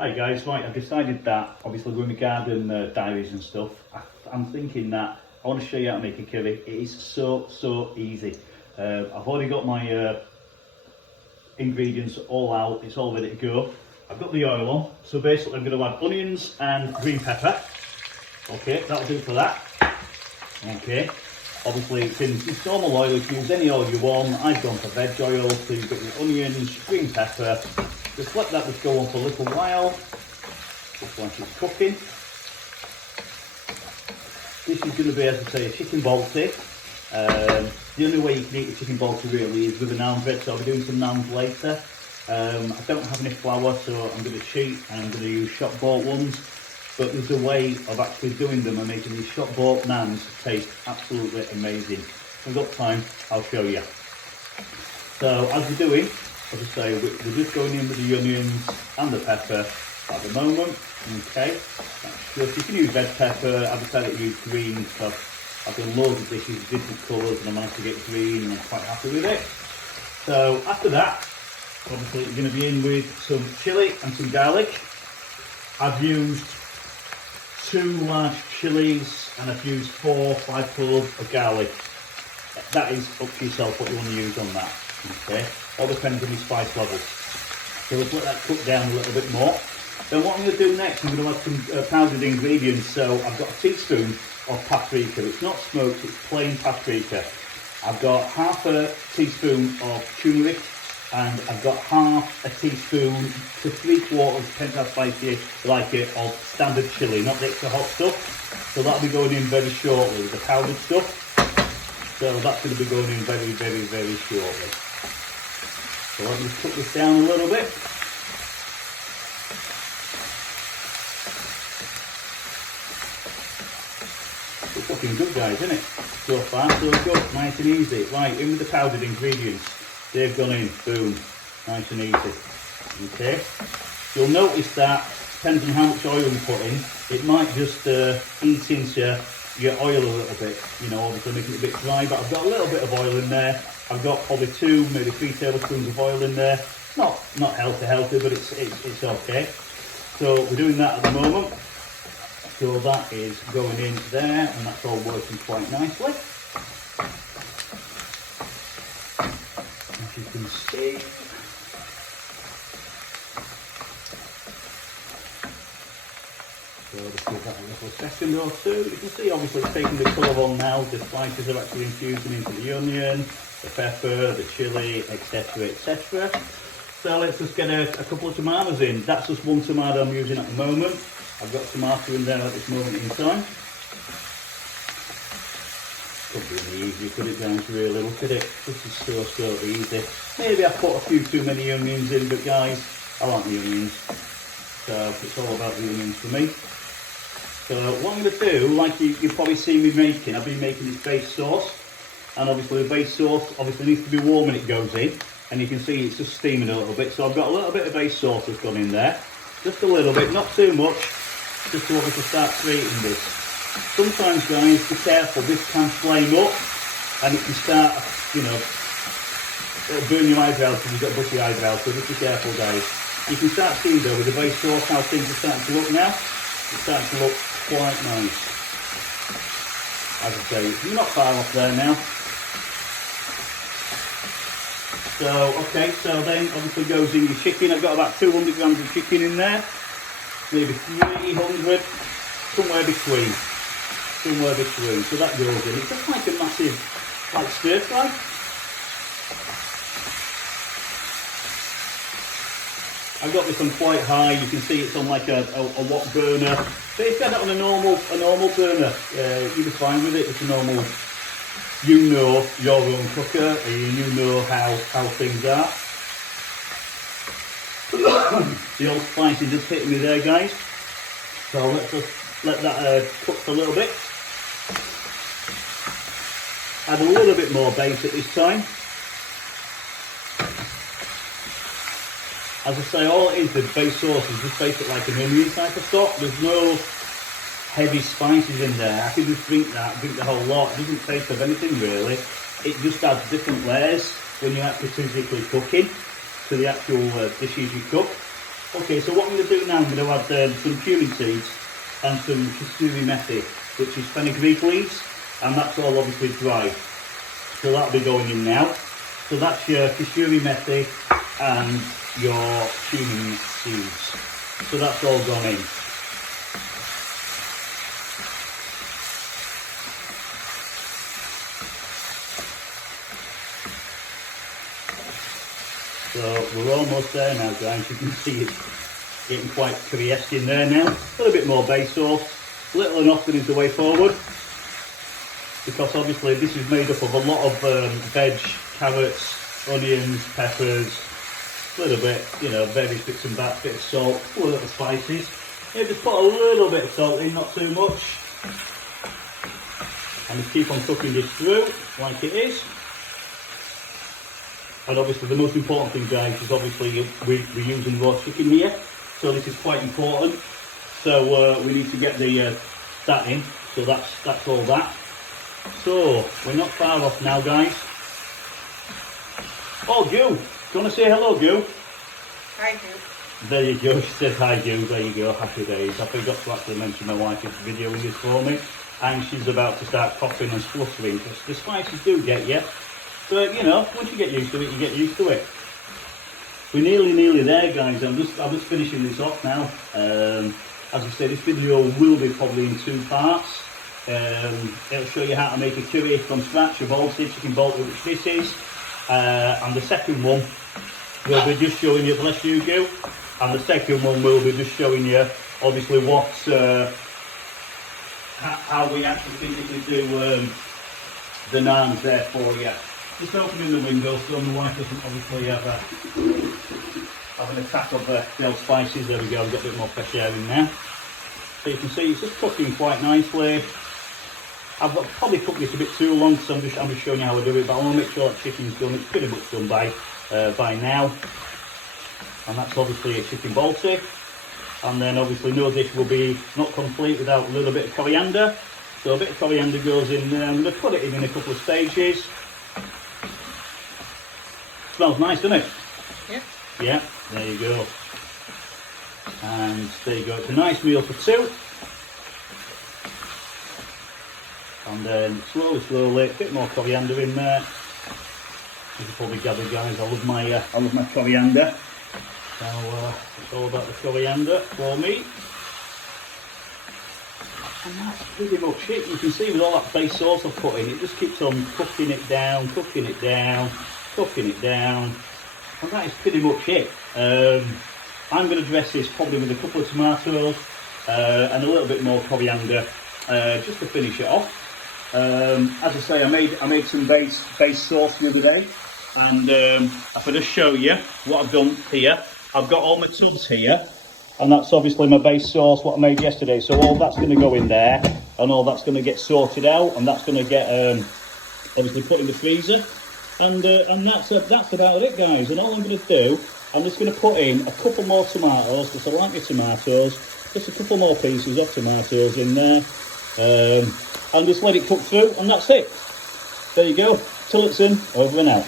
Hi guys, right, I've decided that, obviously doing my garden diaries and stuff, I'm thinking that I want to show you how to make a curry. It is so easy. I've already got my ingredients all out, it's all ready to go. I've got the oil on, so basically I'm going to add onions and green pepper. Okay, that'll do for that. Okay, obviously it's normal oil, you can use any oil you want. I've gone for veg oil, so you've got your onions, green pepper. Just let that just go on for a little while, just like it's cooking. This is going to be, as I say, a chicken balti. The only way you can eat a chicken balti really is with a naan bread, so I'll be doing some naans later. I don't have any flour, so I'm going to cheat and I'm going to use shop bought ones. But there's a way of actually doing them and making these shop bought naans taste absolutely amazing. If I've got time, I'll show you. So as we're doing, as I say, we're just going in with the onions and the pepper at the moment. Okay, that's just, you can use red pepper. I've decided to use green, so I've done loads of dishes, different colours, and I managed to get green, and I'm quite happy with it. So after that, obviously you're going to be in with some chilli and some garlic. I've used 2 large chilies and I've used 4 or 5 cloves of garlic. That is up to yourself what you want to use on that. Okay, all depends on your spice levels. So let's let that cook down a little bit more. Then what I'm going to do next, I'm going to add some powdered ingredients. So I've got a teaspoon of paprika. It's not smoked, it's plain paprika. I've got half a teaspoon of turmeric, and I've got half a teaspoon to 3/4, depends how spicy you like it, of standard chilli, not the extra hot stuff. So that'll be going in very shortly with the powdered stuff. So that's going to be going in very shortly. So let me just cook this down a little bit. It's looking good guys, isn't it? So far so good, nice and easy. Right, in with the powdered ingredients. They've gone in, boom, nice and easy. Okay, you'll notice that, depends on how much oil you put in, it might just eat into your oil a little bit, you know, obviously making it a bit dry, but I've got a little bit of oil in there. I've got probably 2, maybe 3 tablespoons of oil in there. Not healthy, but it's okay. So we're doing that at the moment. So that is going in there, and that's all working quite nicely. As you can see. So just give that a little second or two. You can see obviously it's taking the colour on now. The spices are actually infusing into the onion, the pepper, the chilli, etc. So let's just get a couple of tomatoes in. That's just 1 tomato I'm using at the moment. I've got tomato in there at this moment in time. Could be any easier, could it guys, really? Look at it. This is so easy. Maybe I put a few too many onions in, but guys, I like the onions. So it's all about the onions for me. So what I'm going to do, like you've probably seen me making, I've been making this base sauce. And obviously the base sauce obviously needs to be warm when it goes in. And you can see it's just steaming a little bit. So I've got a little bit of base sauce that's gone in there. Just a little bit, not too much. Just to obviously start treating this. Sometimes guys, be careful, this can flame up and it can start, you know, it'll burn your eyebrows because you've got bushy eyebrows, so just be careful guys. You can start seeing though with the base sauce how things are starting to look now. It's starting to look quite nice. As I say, you're not far off there now. So, okay, so then obviously goes in your chicken. I've got about 200 grams of chicken in there. Maybe 300, somewhere between. So that goes in. It's just like a massive, like stir fry. I've got this on quite high. You can see it's on like a wok burner. But if you had it on a normal burner, you'd be fine with it. It's a normal, you know your own cooker, and you know how things are. The old spice is just hitting me there guys. So let's just let that cook for a little bit. Add a little bit more base at this time. As I say, all it is, the base sauce is just basically like an onion type of stock. There's no heavy spices in there. I can just drink the whole lot. It doesn't taste of anything really. It just adds different layers when you're actually physically cooking to the actual dishes you cook. Okay, so what I'm going to do now, I'm going to add some cumin seeds and some kasuri methi, which is fenugreek leaves, and that's all obviously dry. So that'll be going in now. So that's your kasuri methi and your cumin seeds. So that's all gone in. So we're almost there now, guys. You can see it's getting quite curry-esque in there now. A little bit more base sauce. Little enough that is the way forward. Because obviously this is made up of a lot of veg, carrots, onions, peppers, a little bit, you know, various bits and bats, bit of salt, a couple of little spices. Yeah, just put a little bit of salt in, not too much. And just keep on cooking this through like it is. And obviously the most important thing, guys, is obviously we're using raw chicken here, so this is quite important. So we need to get the that in. So that's all that. So we're not far off now, guys. Oh, Ju, do you want to say hello, Ju? Hi, Ju. There you go. She says hi, Ju. There you go. Happy days. I forgot to actually mention my wife is videoing this for me, and she's about to start coughing and spluttering because the spices do get you. But you know, once you get used to it, you get used to it. We're nearly there, guys. I'm just finishing this off now. As I said, this video will be probably in 2 parts. It'll show you how to make a curry from scratch, a balti, chicken balti, which this is. And the second one will be just showing you, bless you, Gil. And the second one will be just showing you, obviously, how we actually physically do the naans there for you. Just opening the window so my wife doesn't obviously have an attack of the old spices. There we go, we've got a bit more fresh air in there. So you can see it's just cooking quite nicely. I've probably cooked this a bit too long, so I'm just showing you how I do it, but I want to make sure that chicken's done. It's pretty much done by now. And that's obviously a chicken balti. And then obviously no dish will be not complete without a little bit of coriander. So a bit of coriander goes in there. I'm going to put it in a couple of stages. Smells nice, doesn't it? Yeah. Yeah, there you go. And there you go. It's a nice meal for 2. And then slowly, a bit more coriander in there. As you probably gathered, guys, I love my coriander. So it's all about the coriander for me. And that's pretty much it. You can see with all that base sauce I've put in, it just keeps on cooking it down, cooking it down. And that is pretty much it. I'm going to dress this probably with a couple of tomatoes and a little bit more coriander just to finish it off. As I say, I made some base sauce the other day, and if I just show you what I've done here, I've got all my tubs here, and that's obviously my base sauce what I made yesterday. So all that's going to go in there, and all that's going to get sorted out, and that's going to get obviously put in the freezer. And that's about it, guys. And all I'm going to do, I'm just going to put in a couple more tomatoes, because I like my tomatoes. Just a couple more pieces of tomatoes in there. And just let it cook through, and that's it. There you go. Till it's in, over and out.